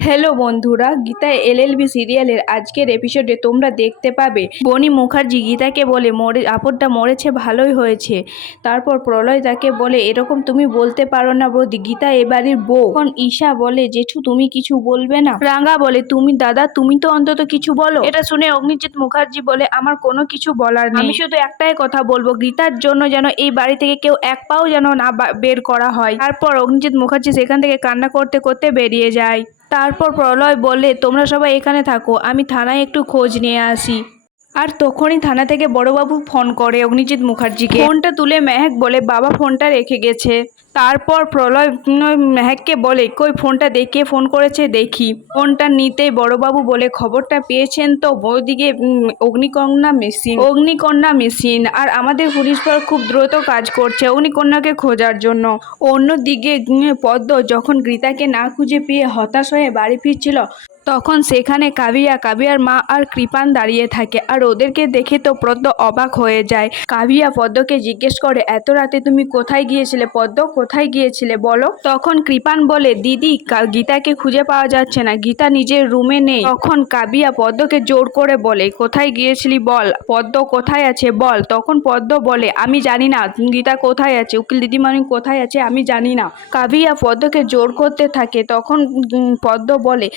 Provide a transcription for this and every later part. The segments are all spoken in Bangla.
হ্যালো বন্ধুরা, গীতা এলএলবি সিরিয়ালের আজকের এপিসোডে তোমরা দেখতে পাবে। বনি মুখার্জি গীতাকে বলে, মরে, আপদটা মরেছে, ভালোই হয়েছে। তারপর প্রলয় তাকে বলে, এরকম তুমি বলতে পারো না বৌদি, গীতা এবাড়ির বউ। তখন ঈশা বলে, জেঠু, তুমি কিছু বলবে না? রাঙ্গা বলে, তুমি দাদা, তুমি তো অন্তত কিছু বলো। এটা শুনে অগ্নিজিৎ মুখার্জি বলে, আমার কোনো কিছু বলার নেই। আমি শুধু একটাই কথা বলব, গীতার জন্য যেন এই বাড়ি থেকে কেউ এক পাও যেন না বের করা হয়। তারপর অগ্নিজিৎ মুখার্জি সেখান থেকে কান্না করতে করতে বেরিয়ে যায়। তারপর প্রলয় বলে তোমরা সবাই এখানে থাকো আমি থানায় একটু খোঁজ নিয়ে আসি। আর তখনই থানা থেকে বড়বাবু ফোন করে অগ্নিজিৎ মুখার্জিকে। ফোনটা তুলে মেহেক বলে, বাবা, ফোনটা রেখে গেছে। তারপর প্রলয় মেহেককে বলে, কই, ফোনটা দেখিয়ে ফোন করেছে, দেখি। ফোনটা নিতে বড়বাবু বলে, খবরটা পেয়েছেন তো ওইদিকে অগ্নিকন্যা মেশিন। অগ্নিকন্যা মেশিন, আর আমাদের পুলিশ বল খুব দ্রুত কাজ করছে অগ্নিকন্যাকে খোঁজার জন্য। অন্যদিকে পদ্ম যখন গীতাকে না খুঁজে পেয়ে হতাশ হয়ে বাড়ি ফিরছিল তখন সেখানে কাবিয়া, কাবিয়ার মা আর কৃপান দাঁড়িয়ে থাকে আর ওদেরকে দেখে তো পদ্ম অবাক হয়ে যায়। কাবিয়া পদ্মকে জিজ্ঞেস করে, এত রাতে তুমি কোথায় গিয়েছিলে? পদ্ম কোথায় গিয়েছিলে বলো? তখন কৃপান বলে, দিদি গীতাকে খুঁজে পাওয়া যাচ্ছে না। গীতা নিজের রুমে নেই। তখন কাবিয়া পদ্মকে জোর করে বলে, কোথায় গিয়েছিলি বল? পদ্ম কোথায় আছে বল? তখন পদ্ম বলে, আমি জানি না। গীতা কোথায় আছে? উকিল দিদিমণি কোথায় আছে? আমি জানি না। কাবিয়া পদ্মকে জোর করতে থাকে। তখন পদ্ম বলে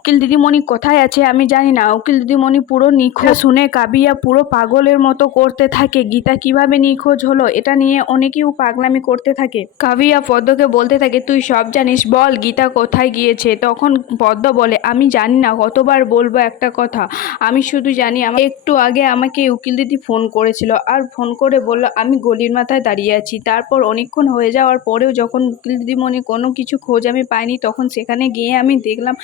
উকিল দিদিমণি কোথায় আছে আমি জানি না। উকিল দিদিমণি পুরো নিখোঁজ, শুনে কাবিয়া পুরো পাগলের মতো করতে থাকে। গীতা কীভাবে নিখোঁজ হলো এটা নিয়ে অনেকেই পাগলামি করতে থাকে। কাবিয়া পদ্মকে বলতে থাকে, তুই সব জানিস, বল গীতা কোথায় গিয়েছে? তখন পদ্ম বলে, আমি জানি না, কতবার বলব একটা কথা। আমি শুধু জানি আমার একটু আগে আমাকে উকিল দিদি ফোন করেছিল আর ফোন করে বলল, আমি গলির মাথায় দাঁড়িয়ে আছি। তারপর অনেকক্ষণ হয়ে যাওয়ার পরেও যখন উকিল দিদিমণি কোনো কিছু খোঁজ আমি পাইনি, তখন সেখানে গিয়ে আমি দেখলাম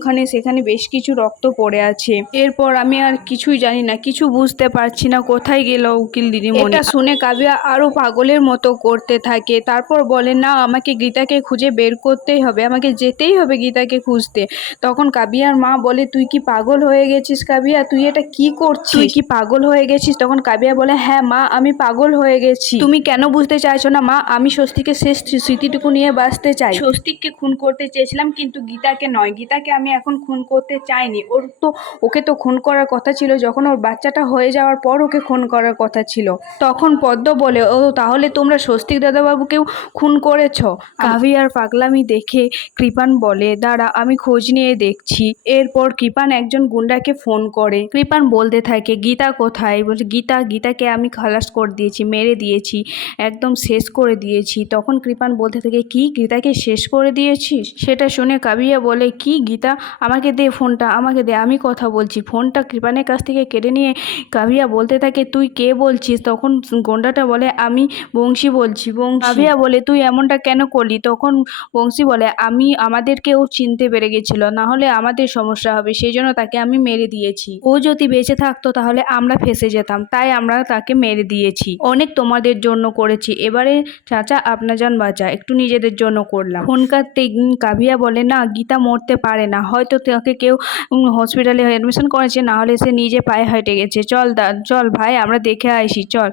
ওখানে সেখানে বেশ কিছু রক্ত পড়ে আছে। এরপর আমি আর কিছুই জানি না কিছু বুঝতে পারছি না কোথায় গেল উকিল দিদিমণি। এটা শুনে কাবিয়া আরও পাগলের মতো করতে থাকে। তারপর বলে না আমাকে গীতাকে খুঁজে বের করতেই হবে আমাকে যেতেই হবে গীতাকে খুঁজতে। তখন কাবিয়ার মা বলে তুই কি পাগল হয়ে গেছিস কাবিয়া? তুই এটা কি করছিস? তুই কি পাগল হয়ে গেছিস? তখন কাবিয়া বলে হ্যাঁ মা আমি পাগল হয়ে গেছি। তুমি কেন বুঝতে চাইছো না মা? আমি স্বস্তিকে শেষ স্মৃতিটুকু নিয়ে বাঁচতে চাই। স্বস্তিককে খুন করতে চেয়েছিলাম কিন্তু গীতাকে নয়। গীতাকে আমি এখন খুন করতে চাইনি। ওর তো, ওকে তো খুন করার কথা ছিল। যখন ওর বাচ্চাটা হয়ে যাওয়ার পর ওকে খুন করার কথা ছিল। তখন পদ্ম বলে, ও, তাহলে তোমরা স্বস্তিক দাদাবাবুকেও খুন করেছ? কাভিয়ার পাগলামি দেখে কৃপান বলে, দাঁড়া, আমি খোঁজ নিয়ে দেখছি। এরপর কৃপান একজন গুন্ডাকে ফোন করে। কৃপান বলতে থাকে, গীতা কোথায়? বলছে, গীতা, গীতাকে আমি খালাস করে দিয়েছি, মেরে দিয়েছি, একদম শেষ করে দিয়েছি। তখন কৃপান বলতে থাকে, কি, গীতাকে শেষ করে দিয়েছিস? সেটা শুনে কাবিয়া বলে, কি, গীতা? আমাকে দে ফোনটা আমাকে দে আমি কথা বলছি। ফোনটা কৃপানের কাছ থেকে কেড়ে নিয়ে কাবিয়া বলতে থাকে তুই কে বলছিস? তখন গন্ডাটা বলে আমি বংশী বলছি। বংশী। কাবিয়া বলে তুই এমনটা কেন করলি? তখন বংশী বলে আমি আমাদেরকেও চিনতে পেরে গেছিল না হলে আমাদের সমস্যা হবে সেই জন্য তাকে আমি মেরে দিয়েছি। ও যদি বেঁচে থাকতো তাহলে আমরা ফেসে যেতাম তাই আমরা তাকে মেরে দিয়েছি। অনেক তোমাদের জন্য করেছি এবারে চাচা আপনা যান বাঁচা একটু নিজেদের জন্য করলাম। ফোন কাটতে কাভিয়া বলে না গীতা মরতে পারে না। হয়তো তাকে কেউ হসপিটালে অ্যাডমিশন করেছে না হলে সে নিজে পায়ে হেঁটে গেছে। চল দা চল ভাই আমরা দেখে আসি চল।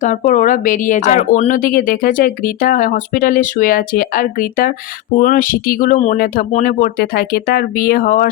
তারপর ওরা বেরিয়ে যায়। আর অন্যদিকে দেখা যায় গ্রীতা হসপিটালে শুয়ে আছে। আর গ্রীতার পুরনো স্মৃতিগুলো মনে থা- মনে পড়তে থাকে। তার বিয়ে হওয়ার